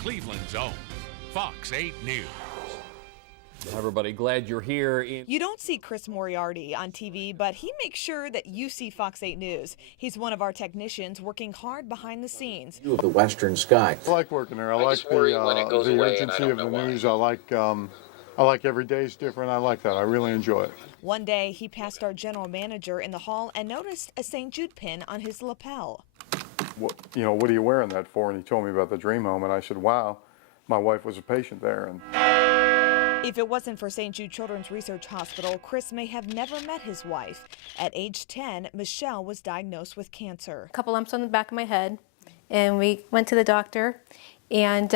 Cleveland's own Fox 8 News. Everybody, glad you're here. You don't see Chris Moriarty on TV, but he makes sure that you see Fox 8 News. He's one of our technicians working hard behind the scenes. View of the western sky. I like working there. I like the urgency of the news. I like every day's different. I like that. I really enjoy it. One day, he passed our general manager in the hall and noticed a St. Jude pin on his lapel. What are you wearing that for? And he told me about the Dream Home, and I said, wow, my wife was a patient there. And if it wasn't for St. Jude Children's Research Hospital, Chris may have never met his wife. At age 10, Michelle was diagnosed with cancer. A couple lumps on the back of my head, and we went to the doctor, and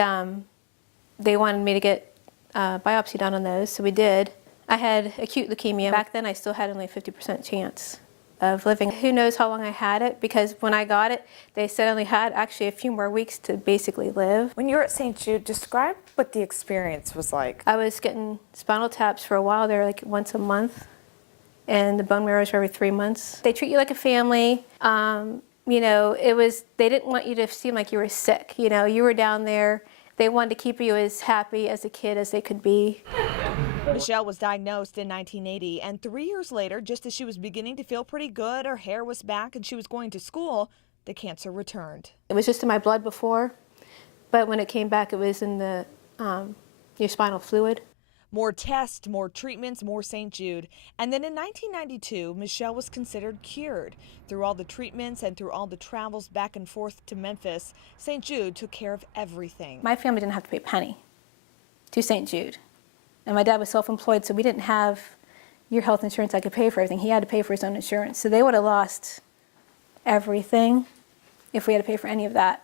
they wanted me to get a biopsy done on those, so we did. I had acute leukemia. Back then, I still had only a 50% chance of living. Who knows how long I had it, because when I got it, they said I only had actually a few more weeks to basically live. When you were at St. Jude, describe what the experience was like. I was getting spinal taps for a while there, like once a month, and the bone marrows were every 3 months. They treat you like a family. They didn't want you to seem like you were sick. You were down there. They wanted to keep you as happy as a kid as they could be. Michelle was diagnosed in 1980, and 3 years later, just as she was beginning to feel pretty good, her hair was back, and she was going to school, the cancer returned. It was just in my blood before, but when it came back, it was in the your spinal fluid. More tests, more treatments, more St. Jude. And then in 1992, Michelle was considered cured. Through all the treatments and through all the travels back and forth to Memphis, St. Jude took care of everything. My family didn't have to pay a penny to St. Jude. And my dad was self-employed, so we didn't have your health insurance. I could pay for everything. He had to pay for his own insurance. So they would have lost everything if we had to pay for any of that.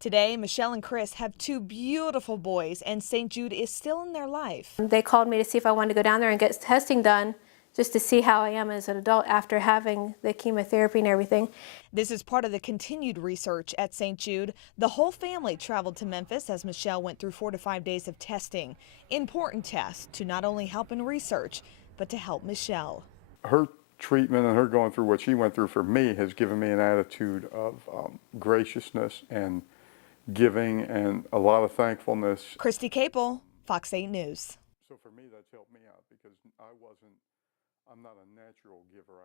Today, Michelle and Chris have two beautiful boys, and St. Jude is still in their life. They called me to see if I wanted to go down there and get testing done, just to see how I am as an adult after having the chemotherapy and everything. This is part of the continued research at St. Jude. The whole family traveled to Memphis as Michelle went through 4 to 5 days of testing. Important tests to not only help in research, but to help Michelle. her treatment and her going through what she went through for me has given me an attitude of graciousness and giving and a lot of thankfulness. Christy Capel, Fox 8 News. So for me, that's helped me out because I'm not a natural giver.